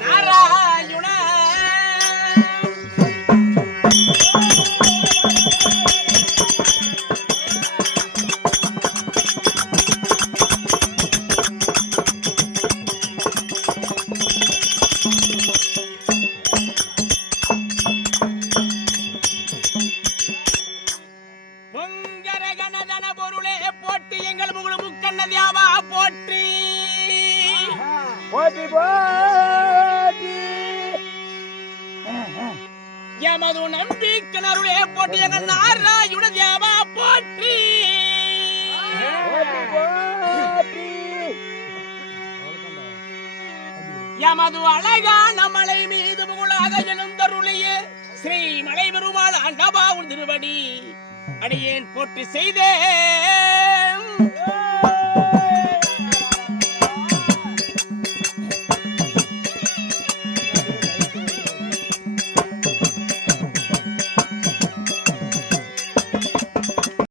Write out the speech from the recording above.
நாராயண எமது நம்பிக்கனருளே போட்டி எங்கள் நாராயண தேவா போற்றி எமது அழகான மலை மீது புகழாக எழுந்தருளியே ஸ்ரீ மலை பெருமாள் ஆண்டவா உன் திருவடி அடியேன் போற்றி செய்தே